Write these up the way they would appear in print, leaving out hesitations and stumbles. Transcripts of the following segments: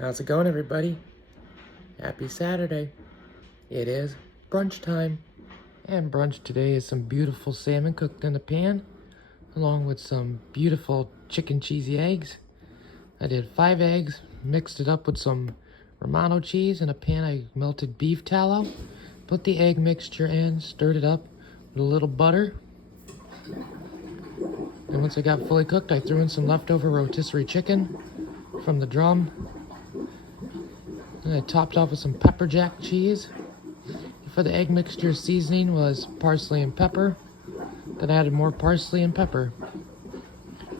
How's it going, everybody? Happy Saturday. It is brunch time. And brunch today is some beautiful salmon cooked in a pan, along with some beautiful chicken cheesy eggs. I did 5 eggs, mixed it up with some Romano cheese. In a pan, I melted beef tallow, put the egg mixture in, stirred it up with a little butter. And once it got fully cooked, I threw in some leftover rotisserie chicken from the drum. And I topped off with some pepper jack cheese. For the egg mixture, seasoning was parsley and pepper. Then I added more parsley and pepper.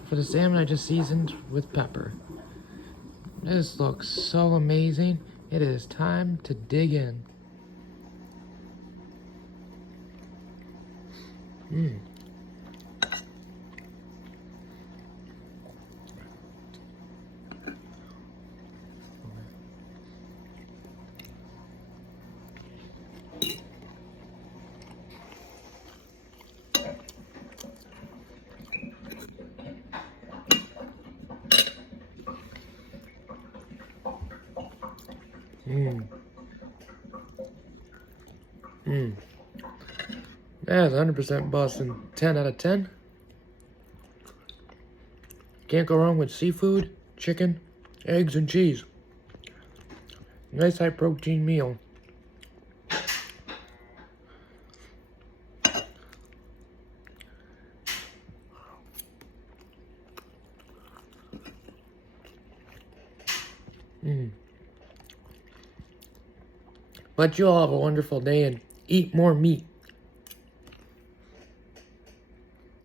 For the salmon, I just seasoned with pepper. This looks so amazing. It is time to dig in. That is 100% bussin'. 10 out of 10. Can't go wrong with seafood, chicken, eggs, and cheese. Nice high protein meal. But you all have a wonderful day and eat more meat.